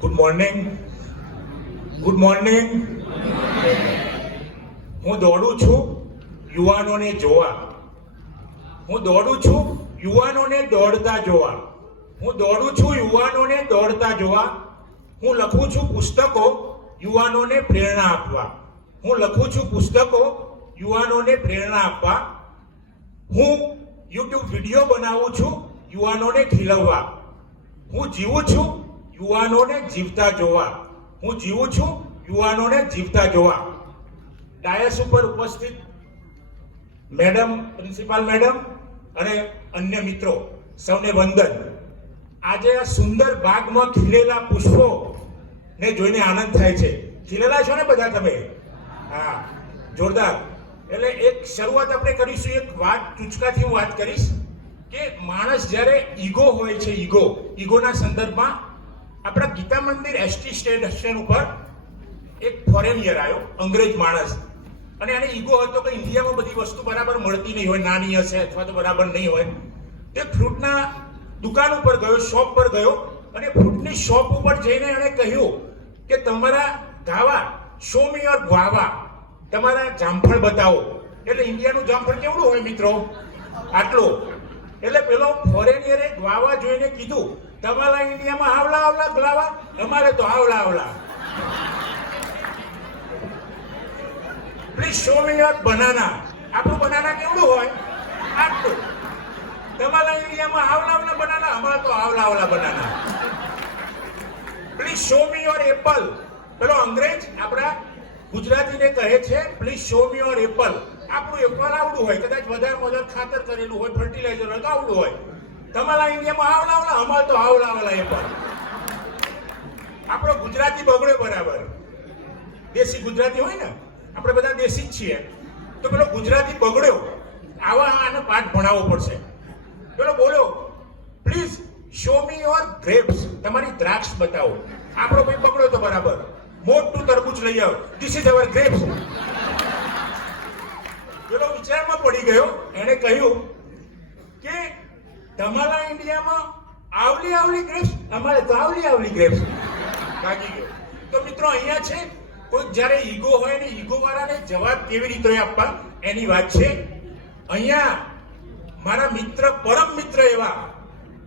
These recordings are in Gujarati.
ગુડ મોર્નિંગ ગુડ મોર્નિંગ હું દોડું છું યુવાનોને જોવા. હું દોડું છું યુવાનોને દોડતા જોવા. હું દોડું છું યુવાનોને દોડતા જોવા. હું લખું છું પુસ્તકો યુવાનોને પ્રેરણા આપવા. હું લખું છું પુસ્તકો યુવાનોને પ્રેરણા આપવા. હું યુટ્યુબ વીડિયો બનાવું છું યુવાનોને ખીલવવા. હું જીવું છું યુવાનોને જીવતા જોવા. હું જીવું છું, યુવાનોને જીવતા જોવા. ડાયસ ઉપર ઉપસ્થિત મેડમ, પ્રિન્સિપાલ મેડમ અને અન્ય મિત્રો, સૌને વંદન. આજે આ સુંદર બાગમાં ખીલેલા પુષ્પો ને જોઈને આનંદ થાય છે. ખીલેલા છો ને બધા તમે? હા, જોરદાર. એટલે એક શરૂઆત આપણે કરીશું, એક વાત ટૂચકાથી હું વાત કરીશ કે માણસ જ્યારે ઈગો હોય છે, ઈગો, ઈગોના સંદર્ભમાં આપણા ગીતા મંદિર એસટી સ્ટેશન ઉપર એક ફોરેનિયર આવ્યો, અંગ્રેજ માણસ. અને એને ઈગો હતો કે ઇન્ડિયામાં બધી વસ્તુ બરાબર મળતી નહીં હોય, નાની હશે અથવા તો બરાબર નહીં હોય. તે ફ્રૂટના દુકાન ઉપર ગયો, શોપ પર ગયો અને ફ્રૂટની શોપ ઉપર જઈને એણે કહ્યું કે તમારા ગાવા શો મી યોર ગ્વાવા તમારા જામફળ બતાવો. એટલે ઇન્ડિયાનું જામફળ કેવડું હોય મિત્રો? આટલું. એટલે પેલો ફોરેનિયરે ગ્વાવા જોઈને કીધું, તમારા ઇન્ડિયામાં આવલા આવલા ગ્લાવા અમારે તો આવલા આવલા please show me your banana આપણું બનાના કેવડું હોય? આટલું. તમારા ઇન્ડિયામાં આવલા આવલા બનાના અમારા તો આવલા આવલા banana please show me your apple પેલો અંગ્રેજ આપણા ગુજરાતીને કહે છે please show me your apple આપણું એપલ આવડું હોય? કદાચ વધારે વધારે ખાતર કરેલું હોય ફર્ટિલાઇઝર આવડું હોય. તમારા ઇન્ડિયામાં આવલા અમારે તો આવલા એ પણ આપણો ગુજરાતી બગડ્યો બરાબર. દેશી ગુજરાતી હોય ને? આપણે બધા દેશી જ છીએ. તો પેલો ગુજરાતી બગડ્યો, આવા આને પાઠ ભણાવવો પડશે. પેલો બોલો please show me your grapes તમારી દ્રાક્ષ બતાવો. આપણો ભાઈ બગડ્યો તો બરાબર. મોટું તરબૂચ લઈ આવો. ધીસ ઇઝ અવર ગ્રેપ્સ પેલો વિચારમાં પડી ગયો. એણે કહ્યું કે તમારા ઇન્ડિયામાં આવલી આવલી ગ્રેપ્સ અમારે તો આવલી આવલી ગ્રેપ્સ ભાગી ગયો. તો મિત્રો અહીંયા છે, કોઈ જ્યારે ઈગો હોય ને ઈગો વાળાને જવાબ કેવી રીતે આપવા? એની વાત છે. અહીંયા મારા મિત્ર, પરમ મિત્ર એવા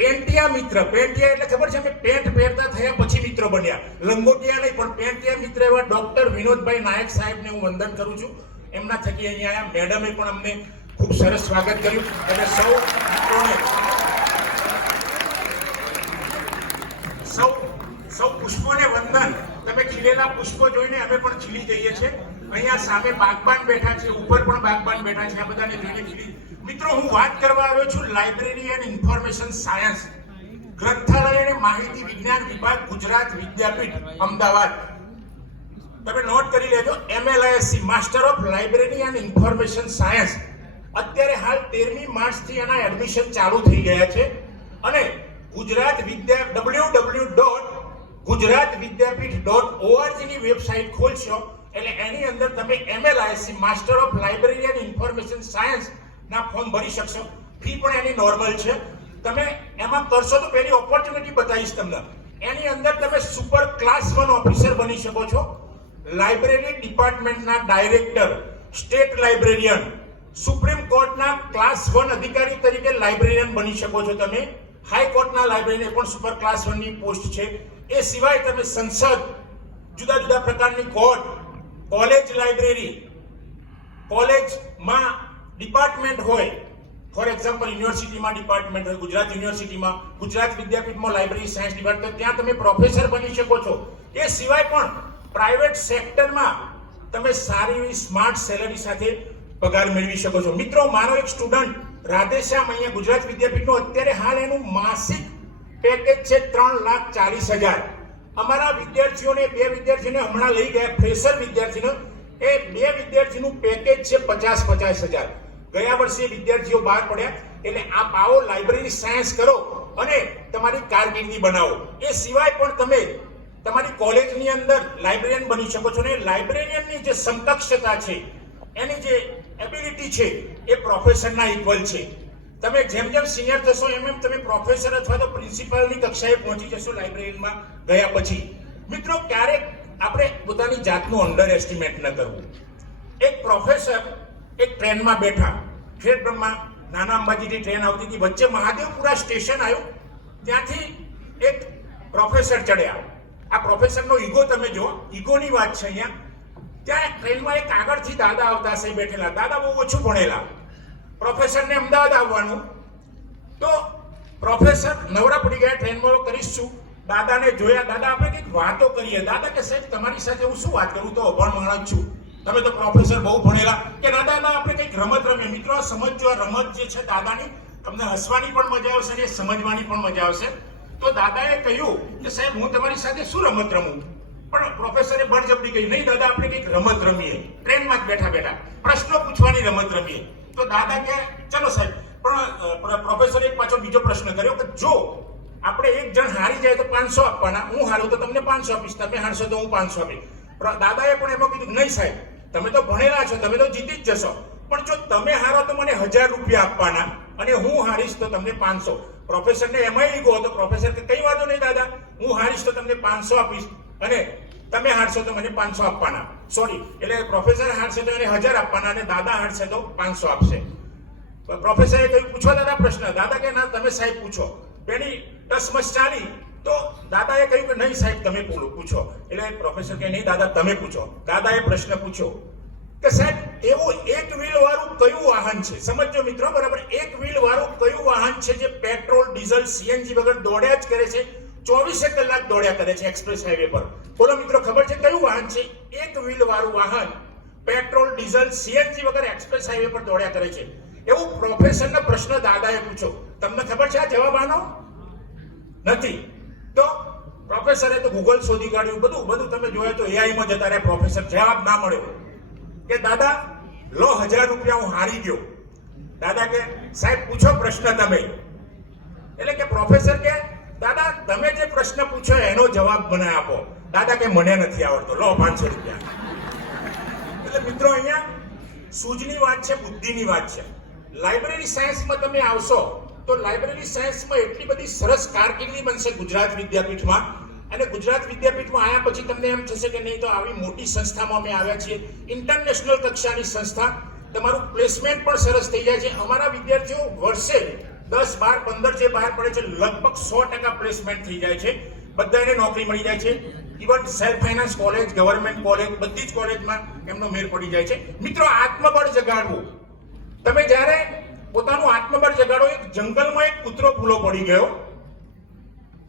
પેન્ટિયા મિત્ર પેન્ટિયા એટલે ખબર છે અમે પેન્ટ પહેરતા થયા પછી મિત્રો બન્યા. લંગોટિયા નહીં, પણ પેન્ટિયા મિત્ર એવા ડોક્ટર વિનોદભાઈ નાયક સાહેબને હું વંદન કરું છું. એમના થકી અહીંયા આવ્યા મેડમે પણ અમને ખૂબ સરસ સ્વાગત કર્યું. અને સૌ મિત્રોને સૌ સૌ પુષ્પોને વંદન. તમે ખીલેલા પુષ્પો જોઈને અમે પણ ખીલી જઈએ છીએ. અહીંયા સામે બાગબાન બેઠા છે, ઉપર પણ બાગબાન બેઠા છે. આ બધાને જોઈને ખીલી. મિત્રો, હું વાત કરવા આવ્યો છું લાઇબ્રેરી એન્ડ ઇન્ફોર્મેશન સાયન્સ ગ્રંથાલય અને માહિતી વિજ્ઞાન વિભાગ ગુજરાત વિદ્યાપીઠ, અમદાવાદ. તમે નોટ કરી લેજો MLISc master of library and information science અત્યારે હાલ તેરમી માર્ચથી એના એડમિશન ચાલુ થઈ ગયા છે. અને Gujarat Vidya W W dot Gujarat Vidyapith dot ઓઆરજીની website ખોલશો, એટલે એની અંદર તમે MLISc master of library and information science ના ફોર્મ ભરી શકશો. ફી પણ એની નોર્મલ છે. તમે એમાં કરશો તો પેલી ઓપોર્ચ્યુનિટી બતાવીશ તમને. એની અંદર તમે સુપર ક્લાસ વન ઓફિસર બની શકો છો. લાઇબ્રેરી ડિપાર્ટમેન્ટના ડાયરેક્ટર સ્ટેટ લાઇબ્રેરિયન સુપ્રીમ કોર્ટના ક્લાસ વન અધિકારી તરીકે લાઇબ્રેરિયન બની શકો છો તમે. હાઈકોર્ટના લાઇબ્રેરીને પણ સુપર ક્લાસ વનની પોસ્ટ છે. એ સિવાય તમે સંસદ, જુદા જુદા પ્રકારની કોર્ટ કોલેજ લાઇબ્રેરી કોલેજમાં ડિપાર્ટમેન્ટ હોય. ફોર એક્ઝામ્પલ યુનિવર્સિટીમાં ડિપાર્ટમેન્ટ હોય, ગુજરાત યુનિવર્સિટીમાં ગુજરાત વિદ્યાપીઠમાં લાઇબ્રેરી સાયન્સ ડિપાર્ટમેન્ટ ત્યાં તમે પ્રોફેસર બની શકો છો. એ સિવાય પણ પ્રાઇવેટ સેક્ટરમાં તમે સારી એવી સ્માર્ટ સેલરી સાથે પગાર મેળવી શકો છો. મિત્રો, મારો એક સ્ટુડન્ટ રાધેશ્યામ અહીંયા ગુજરાત વિદ્યાપીઠનો, અત્યારે હાલ એનું માસિક પેકેજ છે ત્રણ લાખ ચાલીસ હજાર. અમારા વિદ્યાર્થીઓને, બે વિદ્યાર્થીઓને હમણાં લઈ ગયા, ફ્રેશર વિદ્યાર્થીનો. એ બે વિદ્યાર્થીનું પેકેજ છે પચાસ પચાસ હજાર. ગયા વર્ષે વિદ્યાર્થીઓ બહાર પડ્યા. એટલે આપ આવો લાઇબ્રેરી સાયન્સ કરો અને તમારી કારકિર્દી બનાવો. એ સિવાય પણ તમે તમારી કોલેજની અંદર લાઇબ્રેરિયન બની શકો છો ને લાઇબ્રેરિયનની જે સમકક્ષતા છે, એની જે એબિલિટી છે, એ પ્રોફેસરના ઇક્વલ છે. તમે જેમ જેમ સિનિયર થશો, એમ એમ તમે પ્રોફેસર અથવા તો પ્રિન્સિપાલની કક્ષાએ પહોંચી જશો લાઇબ્રેરીમાં ગયા પછી. મિત્રો, ક્યારેક આપણે પોતાની જાતનું અંડર એસ્ટિમેટ ન કરવું. એક પ્રોફેસર એક ટ્રેનમાં બેઠા. ક્ષેત્રમાં નાના અંબાજીની ટ્રેન આવતી હતી. વચ્ચે મહાદેવપુરા સ્ટેશન આવ્યું. ત્યાંથી એક પ્રોફેસર ચડ્યા. આ પ્રોફેસરનો ઈગો તમે જો ઈગોની વાત છે અહીંયા. ત્યાં ટ્રેનમાં એક આગળથી દાદા આવતા છે બેઠેલા. દાદા બહુ ઓછું ભણેલા. પ્રોફેસરને અમદાવાદ આવવાનું. તો પ્રોફેસર નવરા પડી ગયા ટ્રેનમાં કરીશું દાદાને જોયા. દાદા, આપણે કંઈક વાતો કરીએ. દાદા કે, સાહેબ, તમારી સાથે હું શું વાત કરું? તો અભણ માણસ છું. તમે તો પ્રોફેસર બહુ ભણેલા. કે, ના, દાદા, આપણે કંઈક રમત રમીએ. મિત્રો સમજો આ રમત જે છે દાદાની, તમને હસવાની પણ મજા આવશે અને સમજવાની પણ મજા આવશે. તો દાદાએ કહ્યું કે સાહેબ, હું તમારી સાથે શું રમત રમું? પણ પ્રોફેસરે બળજબરી કહી, નહીં દાદા, આપણે કંઈક રમત રમીએ. ટ્રેનમાં જ બેઠા બેઠા પ્રશ્નો પૂછવાની રમત રમીએ. તો દાદા કે ચલો સાહેબ. પણ પ્રોફેસરે પાછો બીજો પ્રશ્ન કર્યો કે, જો આપણે એક જણ હારી જાય તો પાંચસો આપવાના, હું હારું તો તમને પાંચસો આપીશ, તમે હારશો તો હું પાંચસો આપીશ. દાદાએ પણ એમાં કીધું નહીં સાહેબ, તમે તો ભણેલા છો, તમે તો જીતી જ જશો. પણ જો તમે હારો તો મને હજાર રૂપિયા આપવાના અને હું હારીશ તો તમને પાંચસો. પ્રોફેસરને એમાં ઈગો હતો, પ્રોફેસર, કે કઈ વાંધો નહીં દાદા, હું હારીશ તો તમને પાંચસો આપીશ. અને તમે હારશો તો મને પાંચસો આપવાના. સોરી એટલે પ્રોફેસર હારશે તો એને હજાર આપવાના અને દાદા હારશે તો પાંચસો આપશે. પ્રોફેસરે કહ્યું, પૂછો દાદા પ્રશ્ન. દાદા કે, ના, તમે સાહેબ પૂછો. પેલી ટસમસ ચાલી તો દાદાએ કહ્યું કે, નહીં સાહેબ, તમે પૂછો. એટલે પ્રોફેસર કે, નહીં દાદા, તમે પૂછો. દાદાએ પ્રશ્ન પૂછ્યો કે, સાહેબ એવું એક વ્હીલ વાળું કયું વાહન છે? સમજો મિત્રો, બરાબર? એક વ્હીલ વાળું કયું વાહન છે જે પેટ્રોલ, ડીઝલ, સીએનજી વગર દોડ્યા જ કરે છે? ચોવીસે કલાક દોડ્યા કરે છે એક્સપ્રેસ હાઈવે પર. બોલો મિત્રો, ખબર છે કયું વાહન છે? એક વ્હીલ વાળું વાહન પેટ્રોલ, ડીઝલ, સીએનજી વગર એક્સપ્રેસ હાઈવે પર દોડ્યા કરે છે. એવું પ્રોફેસરનો પ્રશ્ન દાદાએ પૂછ્યો. તમને ખબર છે આ જવાબ આનો? નથી. તો પ્રોફેસરે તો ગૂગલ શોધી કાઢ્યું, બધું બધું તમે જોયા તો એઆઈમાં જતા રહે પ્રોફેસર જવાબ ના મળ્યો. કે, દાદા, લો હજાર રૂપિયા હું હારી ગયો. દાદા કે, સાહેબ, પૂછો પ્રશ્ન તમે. એટલે કે પ્રોફેસર કે, દાદા, તમે જે પ્રશ્ન પૂછો એનો જવાબ મને આપો. દાદા કે, મને નથી આવડતો. લો, પાંચસો રૂપિયા. એટલે મિત્રો અહીંયા સૂઝની વાત છે, બુદ્ધિની વાત છે. લાઇબ્રેરી સાયન્સમાં તમે આવશો, તો લાઇબ્રેરી સાયન્સમાં એટલી બધી સરસ કારકિર્દી બનશે ગુજરાત વિદ્યાપીઠમાં અને ગુજરાત વિદ્યાપીઠમાં આવ્યા પછી તમને એમ થશે કે નહીં તો આવી મોટી સંસ્થામાં અમે આવ્યા છીએ. ઇન્ટરનેશનલ કક્ષાની સંસ્થા. તમારું પ્લેસમેન્ટ પણ સરસ થઈ જાય છે. અમારા વિદ્યાર્થીઓ વર્ષે દસ બાર પંદર જે બહાર પડે છે, લગભગ સો ટકા પ્લેસમેન્ટ થઈ જાય છે. બધાને નોકરી મળી જાય છે. Even self finance college government college બધી જ કોલેજમાં એમનો મેળ પડી જાય છે. મિત્રો, આત્મબળ જગાડવું. તમે જ્યારે પોતાનું આત્મબળ જગાડો, એક જંગલમાં એક કૂતરો ભૂલો પડી ગયો.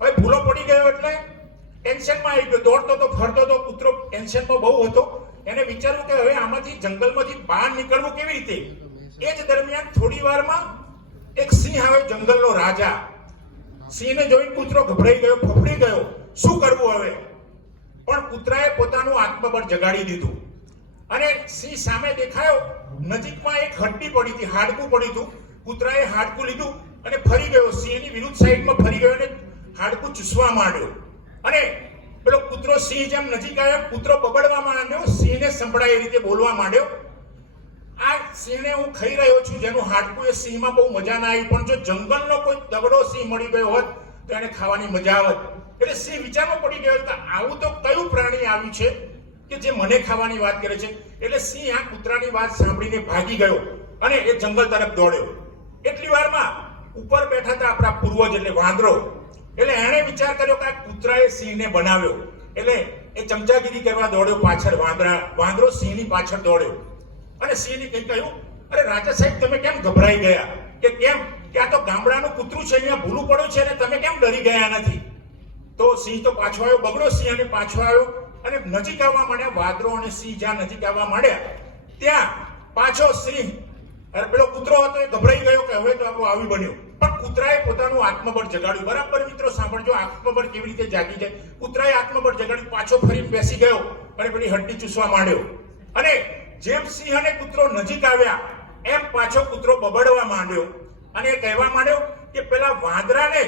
હવે ભૂલો પડી ગયો એટલે ટેન્શનમાં આવી ગયો દોડતો તો, ફરતો તો કૂતરો ટેન્શનમાં બહુ હતો. એને વિચાર્યું કે હવે આમાંથી જંગલમાંથી બહાર નીકળવું કેવી રીતે? એ જ દરમિયાન થોડી વારમાં એક સિંહ આવે જંગલનો રાજા. સિંહને જોઈને કૂતરો ગભરાઈ ગયો, ફફડી ગયો. શું કરવું હવે? પણ કૂતરાએ પોતાનું આત્મબળ જગાડી દીધું. અને સિંહ સામે દેખાયો. નજીકમાં એક હડ્ડી પડી હતી, હાડકું પડ્યું હતું. કૂતરાએ હાડકું લીધું અને ફરી ગયો. સિંહની વિરુદ્ધ સાઈડમાં ફરી ગયો અને હાડકું ચૂસવા માંડ્યો. અને પેલો કૂતરો સિંહ જેમ નજીક આવ્યો, કૂતરો બબડવા માંડ્યો, સિંહને સંભળાય એ રીતે બોલવા માંડ્યો. આ સિંહને હું ખાઈ રહ્યો છું, જેનું હાડકું એ સિંહમાં બહુ મજા ના આવી. પણ જો જંગલનો કોઈ તગડો સિંહ મળી ગયો હોત, તો એને ખાવાની મજા આવત. એટલે સિંહ વિચારમાં પડી ગયો કે આવું તો કયું પ્રાણી આવ્યું છે કે જે મને ખાવાની વાત કરે છે? એટલે સિંહ આ કૂતરાની વાત સાંભળીને ભાગી ગયો અને એ જંગલ તરફ દોડ્યો. એટલી વારમાં ઉપર બેઠા હતા આપણા પૂર્વજ એટલે વાંદરો. એટલે એણે વિચાર કર્યો કે આ કૂતરાએ સિંહને બનાવ્યો. એટલે એ ચમચાગીરી કરવા દોડ્યો પાછળ વાંદરા. વાંદરો સિંહની પાછળ દોડ્યો. અને સિંહને કંઈ કહ્યું, અરે રાજા સાહેબ, તમે કેમ ગભરાઈ ગયા? કે કેમ? કે આ તો ગામડાનું કૂતરું છે, અહીંયા ભૂલું પડ્યું છે, અને તમે કેમ ડરી ગયા નથી? તો સિંહ તો પાછો આવ્યો, બગડો સિંહ અને પાછો આવ્યો. અને નજીક આવવા માંડ્યા, વાદરો અને સિંહ જ્યાં નજીક આવવા માંડ્યા, ત્યાં પાછો સિંહ અરે પેલો કૂતરો હતો એ ગભરાઈ ગયો કે હવે તો આપણું આવી બન્યું. પણ કૂતરાએ પોતાનું આત્મબળ જગાડ્યું. બરાબર મિત્રો, સાંભળજો, આત્મબળ કેવી રીતે જાગી જાય. કૂતરાએ આત્મબળ જગાડ્યું, પાછો ફરીને બેસી ગયો અને પેલી હડ્ડી ચૂસવા માંડ્યો. અને જેમ સિંહ અને કૂતરો નજીક આવ્યા, એમ પાછો કૂતરો બબડવા માંડ્યો. અને કહેવા માંડ્યો કે પેલા વાંદરાને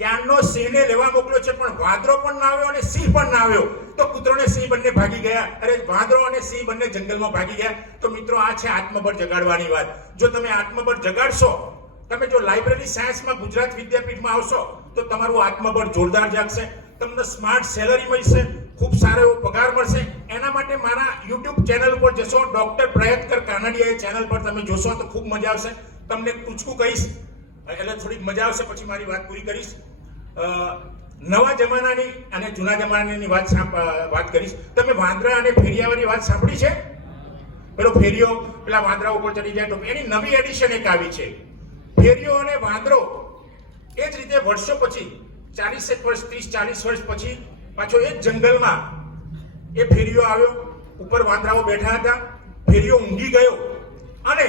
ક્યારનો સિંહને લેવા મોકલ્યો છે, પણ વાંદરો પણ ના આવ્યો અને સિંહ પણ ના આવ્યો. તો કૂતરો ને સિંહ બંને ભાગી ગયા. અરે, વાંદરો અને સિંહ બંને જંગલમાં ભાગી ગયા. તો મિત્રો, આ છે આત્મબળ જગાડવાની વાત. જો તમે આત્મબળ જગાડશો, તમે જો લાઇબ્રેરી સાયન્સમાં ગુજરાત વિદ્યાપીઠમાં આવશો, તો તમારું આત્મબળ જોરદાર જાગશે. તમને સ્માર્ટ સેલરી મળશે, ખૂબ સારો એવો પગાર મળશે. એના માટે મારા યુટ્યુબ ચેનલ ઉપર જશો, ડોક્ટર પ્રયત્કર કાનડિયા ચેનલ પર તમે જોશો તો ખૂબ મજા આવશે. તમને ટૂચકું કહીશ, એટલે થોડીક મજા આવશે, પછી મારી વાત પૂરી કરીશ. નવા જમાનાની અને જૂના જમાનાની વાત વાત કરીશ. તમે વાંદરા અને ફેરિયાવાની વાત સાંભળી છે? પેલો ફેરિયો, પેલા વાંદરા ઉપર ચડી જાય તો એની નવી એડિશન એક આવી છે. ફેરિયો અને વાંદરો, એ જ રીતે વર્ષો પછી, ચાલીસ એક વર્ષ, ત્રીસ, ચાલીસ વર્ષ પછી, પાછો એ જ જંગલમાં એ ફેરિયો આવ્યો. ઉપર વાંદરાઓ બેઠા હતા. ફેરિયો ઊંઘી ગયો અને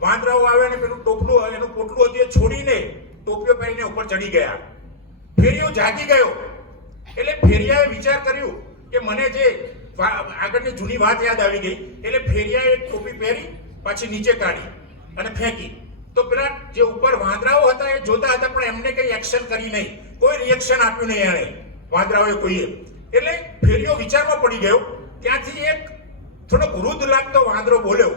વાંદરાઓ આવ્યા અને પેલું ટોપલું, એનું પોટલું હતું એ છોડીને ટોપીઓ પહેરીને ઉપર ચડી ગયા. ફેરિયો જાગી ગયો. એટલે ફેરિયાએ વિચાર કર્યો કે મને જે આગળની જૂની વાત યાદ આવી ગઈ, એટલે ફેરિયાએ ટોપી પહેરી, પાછી નીચે કાઢી અને ફેંકી. તો પેલા જે ઉપર વાંદરાઓ હતા એ જોતા હતા, પણ એમને કઈ એક્શન કરી નહીં. કોઈ રિએક્શન આપ્યું નહીં એણે. વાંદરાઓએ કોઈએ. એટલે ફેરિયો વિચારમાં પડી ગયો. ત્યાંથી એક થોડો વૃદ્ધ લાગતો વાંદરો બોલ્યો,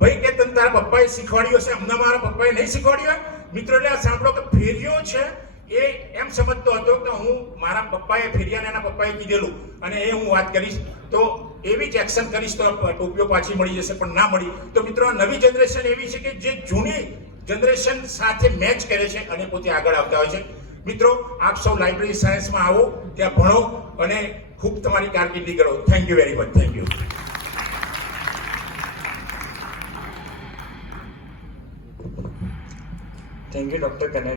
ભાઈ કે તને તારા પપ્પાએ શીખવાડ્યું હશે? અમને મારા પપ્પાએ નહીં શીખવાડ્યું હોય?" મિત્રો એટલે આ સાંભળો કે ફેરિયો છે એ એમ સમજતો હતો કે હું મારા પપ્પાએ ફેરિયાને એના પપ્પાએ કીધેલું અને એ હું વાત કરીશ. તો એવી જ એક્શન કરીશ તો ટોપીઓ પાછી મળી જશે, પણ ના મળી. તો મિત્રો નવી જનરેશન એવી છે કે જે જૂની જનરેશન સાથે મેચ કરે છે અને પોતે આગળ આવતા હોય છે. મિત્રો, આપ સૌ લાઇબ્રેરી સાયન્સમાં આવો, ત્યાં ભણો અને ખૂબ તમારી કારકિર્દી કરો. Thank you very much thank you thank you doctor connect